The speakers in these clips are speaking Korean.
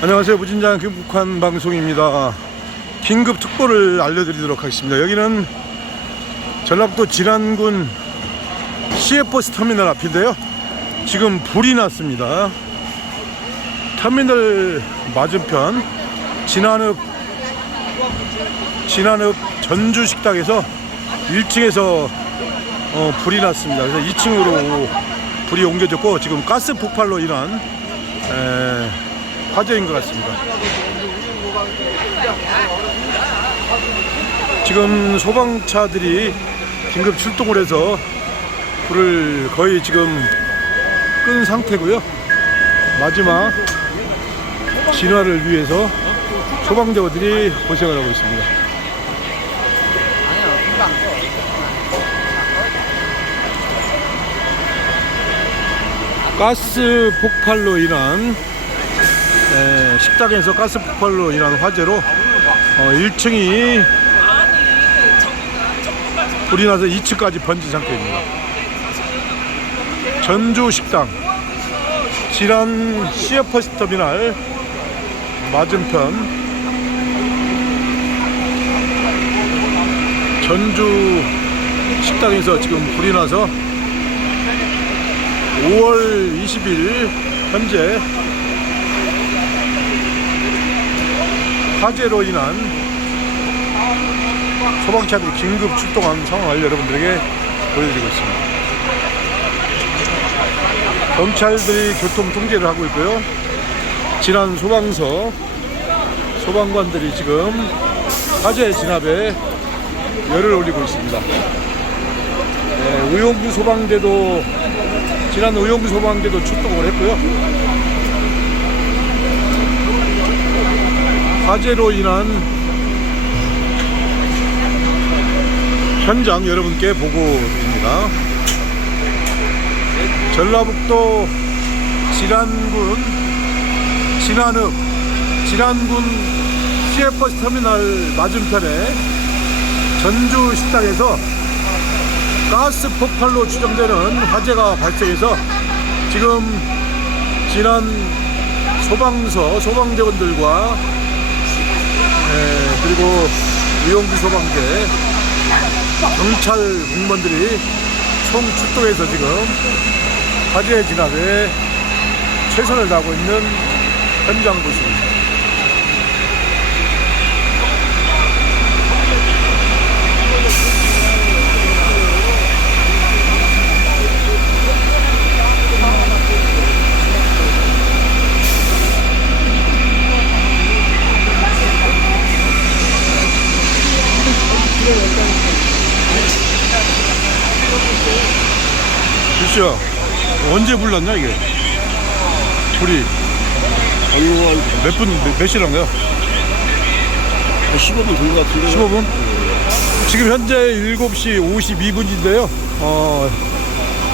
안녕하세요. 무진장 김북한 방송입니다. 긴급 특보를 알려드리도록 하겠습니다. 여기는 전라북도 진안군 시외버스 터미널 앞인데요. 지금 불이 났습니다. 터미널 맞은편 진안읍 진안읍 전주식당에서 1층에서 어, 불이 났습니다. 그래서 2층으로 불이 옮겨졌고 지금 가스 폭발로 인한 에, 화재인 것 같습니다. 지금 소방차들이 긴급 출동을 해서 불을 거의 지금 끈 상태고요. 마지막 진화를 위해서 소방대원들이 고생을 하고 있습니다. 가스 폭발로 인한 에, 식당에서 가스 폭발로 인한 화재로 어, 1층이 불이 나서 2층까지 번진 상태입니다. 전주 식당 질안 시어퍼스 터미널 맞은편 전주 식당에서 지금 불이 나서 5월 20일 현재 화재로 인한 소방차들이 긴급 출동한 상황을 여러분들에게 보여드리고 있습니다. 경찰들이 교통 통제를 하고 있고요. 진안 소방서 소방관들이 지금 화재 진압에 열을 올리고 있습니다. 네, 의용부 소방대도 지난 의용부 소방대도 출동을 했고요. 화재로 인한 현장 여러분께 보고 드립니다. 전라북도 진안군 진안읍 진안군 시외버스 터미널 맞은편에 전주 식당에서 가스 폭발로 추정되는 화재가 발생해서 지금 진안 소방서 소방대원들과 에, 그리고 의용부 소방대 경찰 공무원들이 총 출동해서 지금 화재 진압에 최선을 다하고 있는 현장 모습입니다. 글쎄요 언제 불났냐 이게 불이 아유, 몇분몇 시란 거야? 15분 된것 같은데. 15분? 지금 현재 7시 52분인데요. 어,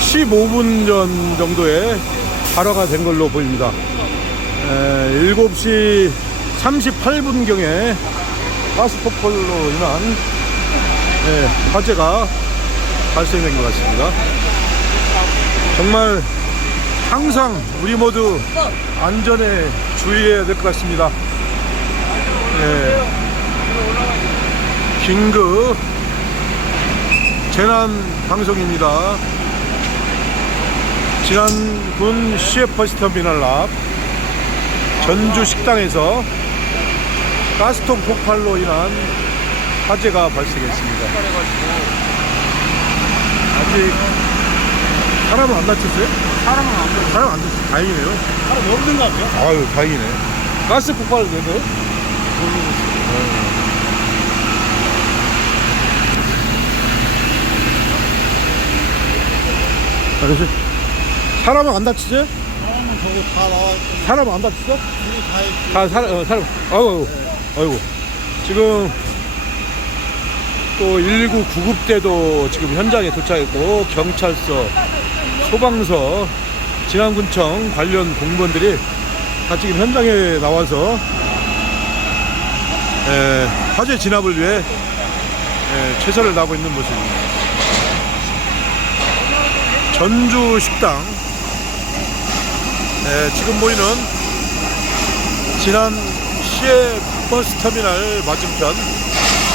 15분 전 정도에 발화가 된 걸로 보입니다. 에, 7시 38분경에 가스 폭발로 인한 예, 화재가 발생된 것 같습니다. 정말 항상 우리 모두 안전에 주의해야 될 것 같습니다. 예. 긴급 재난 방송입니다. 진안군 시외버스 터미널 앞 전주 식당에서 가스통 폭발로 인한 화재가 발생했습니다. 아직 사람은 안 다쳤어요? 사람은 안 돼. 사람 안 다쳤어요. 다행이네요. 사람 없는 것 같아요. 아유 다행이네. 가스 폭발 되네. 그래서 사람은 안 다치죠? 사람은 저거 다 나와 사람은 안 다치죠? 불이 다. 다 사람 어, 사람. 아이고 아이고 지금 또 119 구급대도 지금 현장에 도착했고 경찰서, 소방서, 진안군청 관련 공무원들이 다 지금 현장에 나와서 에, 화재 진압을 위해 에, 최선을 다하고 있는 모습입니다. 전주 식당 에, 지금 보이는 지난 시외 버스터미널 맞은편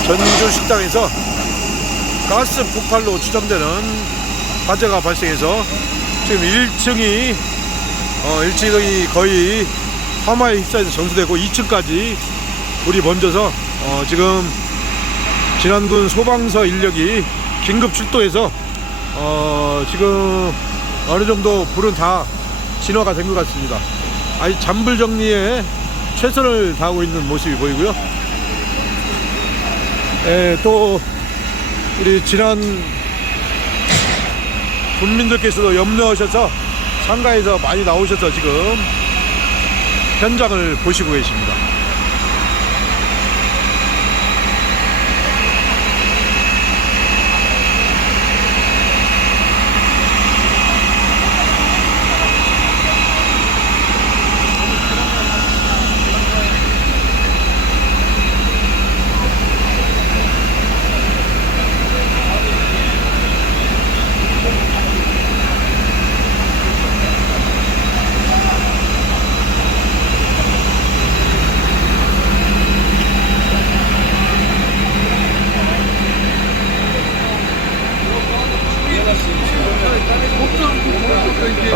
전주 식당에서 가스 폭발로 추정되는 화재가 발생해서 지금 1층이 어, 1층이 거의 화마에 휩싸여서 전수되고 2층까지 불이 번져서 어, 지금 진안군 소방서 인력이 긴급 출동해서 어, 지금 어느 정도 불은 다 진화가 된 것 같습니다. 아직 잔불 정리에 최선을 다하고 있는 모습이 보이고요. 예, 또 우리 지난 국민들께서도 염려하셔서 상가에서 많이 나오셔서 지금 현장을 보시고 계십니다.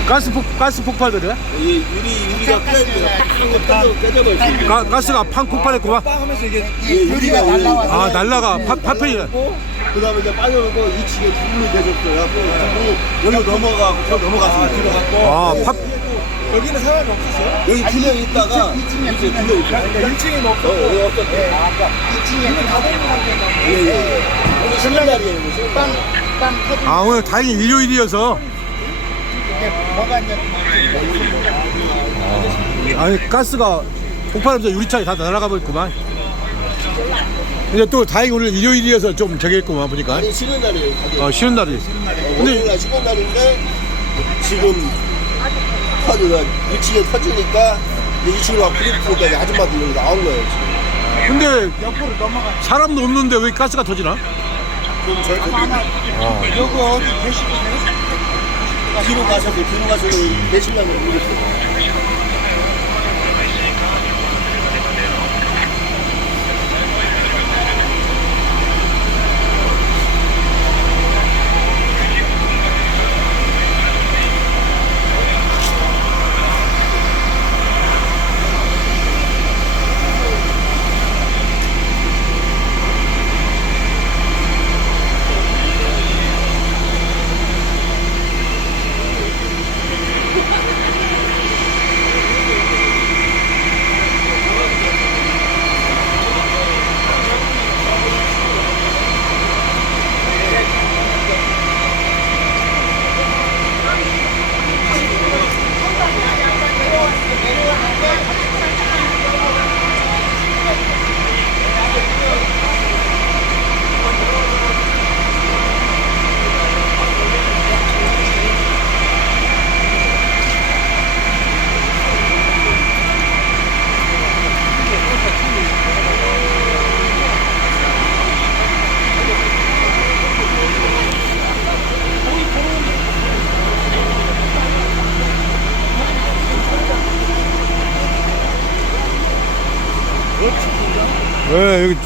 가스 폭, 가스 폭발들이야? 이 유리 유리가 깨져요. 깨져. 가, 가스가 팡 폭발했구만. 빵 하면서 이게 유리가 날라왔어. 아, 날라가. 파, 파편이. 그다음에 이제 빠져오고 2층에 불이 계셨어요. 그리고 여기 넘어가고 저 넘어갔어요. 들어갔고. 아, 파, 여기는 사람이 없었어요? 여기 두 명 있다가 2층에 두명 있어요. 1층에 없었고. 어, 여기 없었고. 2층에 가보는 예, 예. 오늘 신날 날이에요, 무슨. 빵, 빵 터지. 아, 오늘 다행히 일요일이어서. 뭐가 이제 아니, 가스가 폭발하면서 유리창이 다 날아가 버렸구만. 근데 또 다행히 오늘 일요일이어서 좀 저기 했구만, 보니까. 아니, 쉬는 날이에요, 가게. 어, 쉬는 날이. 근데, 오늘 날 쉬는 날인데 지금 터지가 2층에 터지니까 2층으로 막 불이 붙으니까 아줌마들 여기 나온 거예요, 지금. 근데 옆으로 넘어가. 사람도 없는데 왜 가스가 터지나? 그럼 저희 여기 어디 계시겠어요? 뒤로 가셔서 뒤로 가셔서 계시려고 모르겠어요.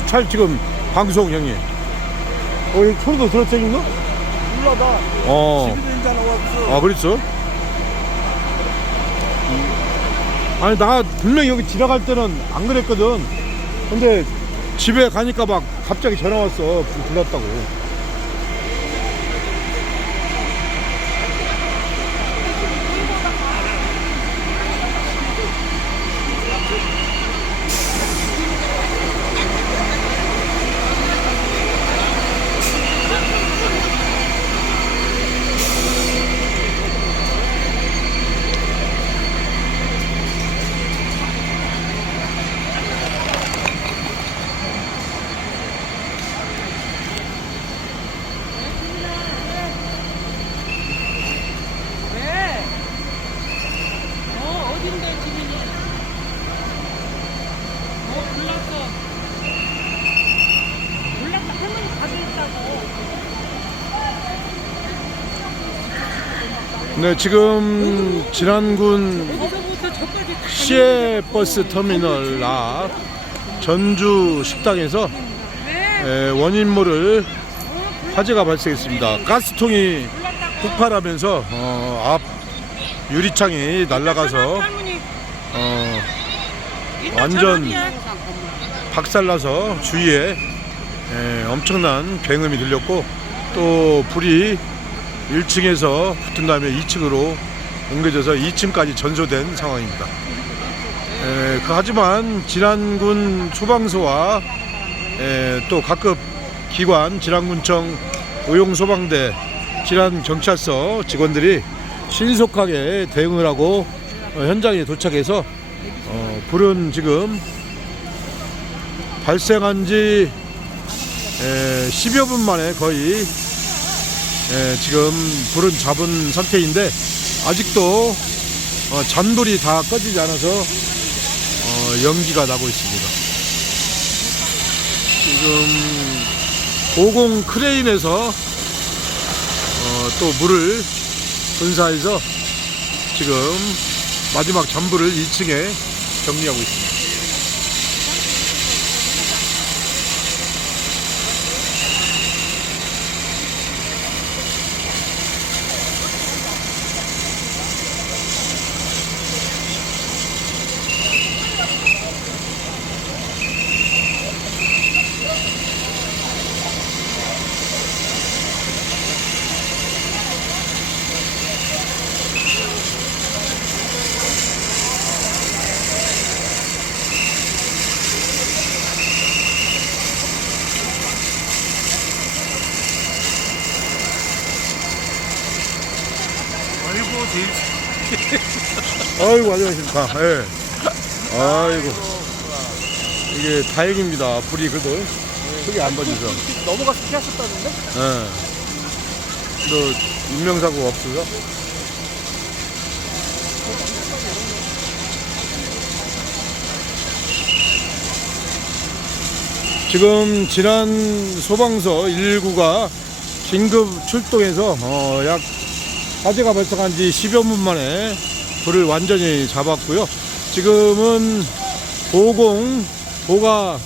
차 지금 방송 형님. 어, 여기 소리도 들었죠, 형님? 몰라봐. 어. 인자는 없어. 아, 그랬어? 아니, 나 분명히 여기 지나갈 때는 안 그랬거든. 근데 집에 가니까 막 갑자기 전화 왔어. 불 불났다고. 네, 지금 진안군 저까지 시외 버스 터미널 앞 전주 식당에서 에, 원인모를 화재가 발생했습니다. 가스통이 폭발하면서 어, 앞 유리창이 날아가서 어, 완전. 박살나서 주위에 에, 엄청난 굉음이 들렸고 또 불이 1층에서 붙은 다음에 2층으로 옮겨져서 2층까지 전소된 상황입니다. 에, 그, 하지만 진안군 소방서와 에, 또 각급 기관 진안군청 의용소방대 진안경찰서 직원들이 신속하게 대응을 하고 어, 현장에 도착해서 어, 불은 지금 발생한 지 에, 10여 분 만에 거의 에, 지금 불은 잡은 상태인데 아직도 어, 잔불이 다 꺼지지 않아서 어, 연기가 나고 있습니다. 지금 고공 크레인에서 어, 또 물을 분사해서 지금 마지막 잔불을 2층에 정리하고 있습니다. 아이고 제일 아이고 안녕하십니까. 예. 아이고 이게 다행입니다. 불이 그래도 크게 안 번져서. 넘어가서 피하셨다는데? 예. 또 인명사고 없어서. 지금 지난 소방서 119가 긴급 출동해서 어, 약 화재가 발생한 지 10여 분 만에 불을 완전히 잡았고요. 지금은 보공 보가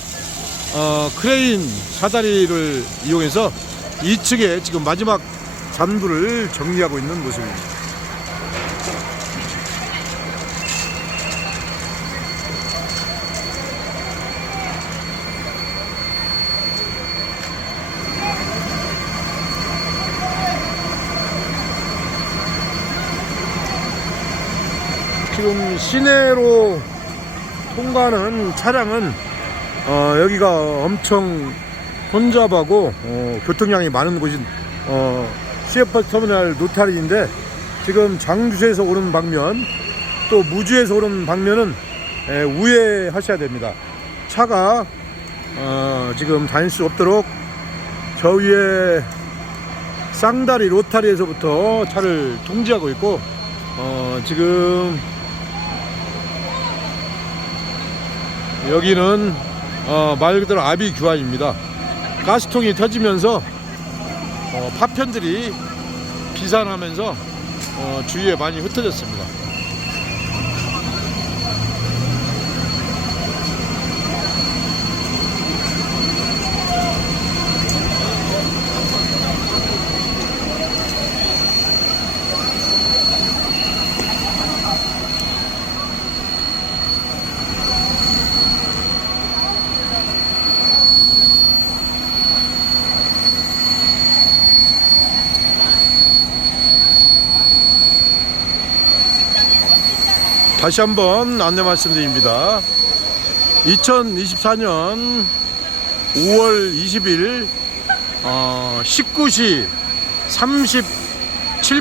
어, 크레인 사다리를 이용해서 2층에 지금 마지막 잔불을 정리하고 있는 모습입니다. 지금 시내로 통과하는 차량은 어, 여기가 엄청 혼잡하고 어, 교통량이 많은 곳인 어, CF 터미널 노타리인데 지금 장주에서 오는 방면 또 무주에서 오는 방면은 에, 우회하셔야 됩니다. 차가 어, 지금 다닐 수 없도록 저 위에 쌍다리 로타리에서부터 차를 통제하고 있고 어, 지금 여기는 어, 말 그대로 아비 규환입니다. 가스통이 터지면서 어, 파편들이 비산하면서 어, 주위에 많이 흩어졌습니다. 다시 한번 안내 말씀드립니다. 2024년 5월 20일 어, 19시 37,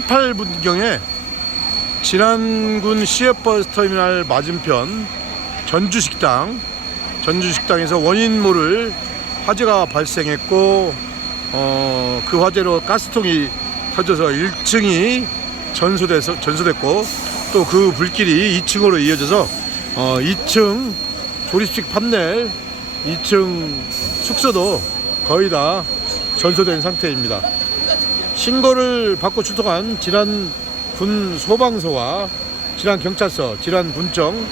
8분경에 진안군 시외버스 터미널 맞은편 전주식당 전주식당에서 원인모를 화재가 발생했고 어, 그 화재로 가스통이 터져서 1층이 전소돼서 전소됐고 또 그 불길이 2층으로 이어져서 어, 2층 조립식 판넬 2층 숙소도 거의 다 전소된 상태입니다. 신고를 받고 출동한 진안 군 소방서와 질안 경찰서, 질안 군청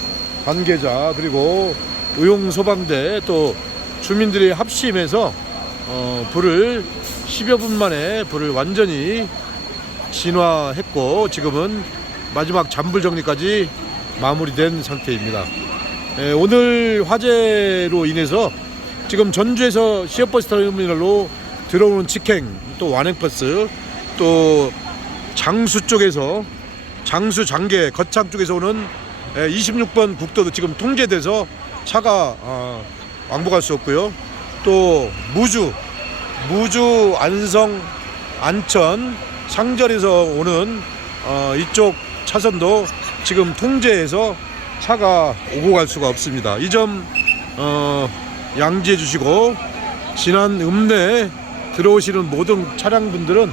관계자 그리고 의용 소방대 또 주민들이 합심해서 어, 불을 10여 분 만에 불을 완전히 진화했고 지금은 마지막 잔불 정리까지 마무리된 상태입니다. 예, 오늘 화재로 인해서 지금 전주에서 시외버스 터미널로 들어오는 직행 또 완행버스 또 장수 쪽에서 장수 장계 거창 쪽에서 오는 26번 국도도 지금 통제돼서 차가 아, 왕복할 수 없고요. 또 무주 무주 안성 안천 상절에서 오는 어, 이쪽 차선도 지금 통제해서 차가 오고 갈 수가 없습니다. 이점 어, 양지해 주시고 지난 읍내 들어오시는 모든 차량분들은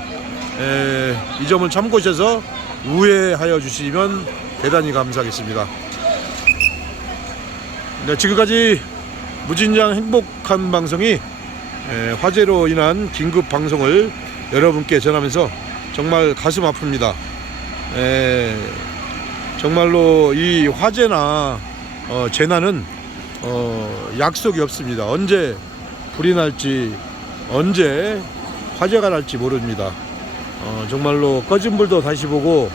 에, 이 점을 참고하셔서 우회하여 주시면 대단히 감사하겠습니다. 네, 지금까지 무진장 행복한 방송이 에, 화재로 인한 긴급 방송을 여러분께 전하면서 정말 가슴 아픕니다. 에, 정말로 이 화재나 어, 재난은 어, 약속이 없습니다. 언제 불이 날지 언제 화재가 날지 모릅니다. 어, 정말로 꺼진 불도 다시 보고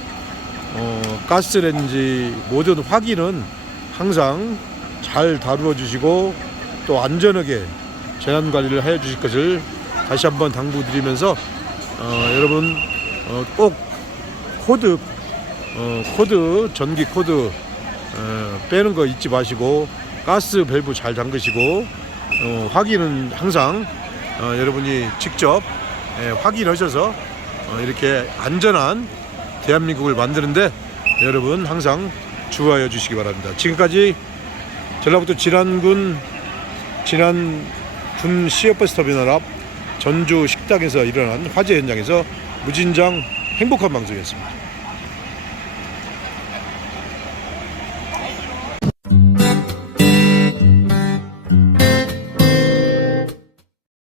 어, 가스레인지 모든 확인은 항상 잘 다루어 주시고 또 안전하게 재난 관리를 해 주실 것을 다시 한번 당부드리면서 어, 여러분 어, 꼭 코드 어, 코드 전기 코드 어, 빼는 거 잊지 마시고 가스 밸브 잘 잠그시고 어, 확인은 항상 어, 여러분이 직접 예, 확인하셔서 어, 이렇게 안전한 대한민국을 만드는데 여러분 항상 주의하여 주시기 바랍니다. 지금까지 전라북도 진안군 진안 군 시외버스 터미널 앞 전주 식당에서 일어난 화재 현장에서 무진장 행복한 방송이었습니다.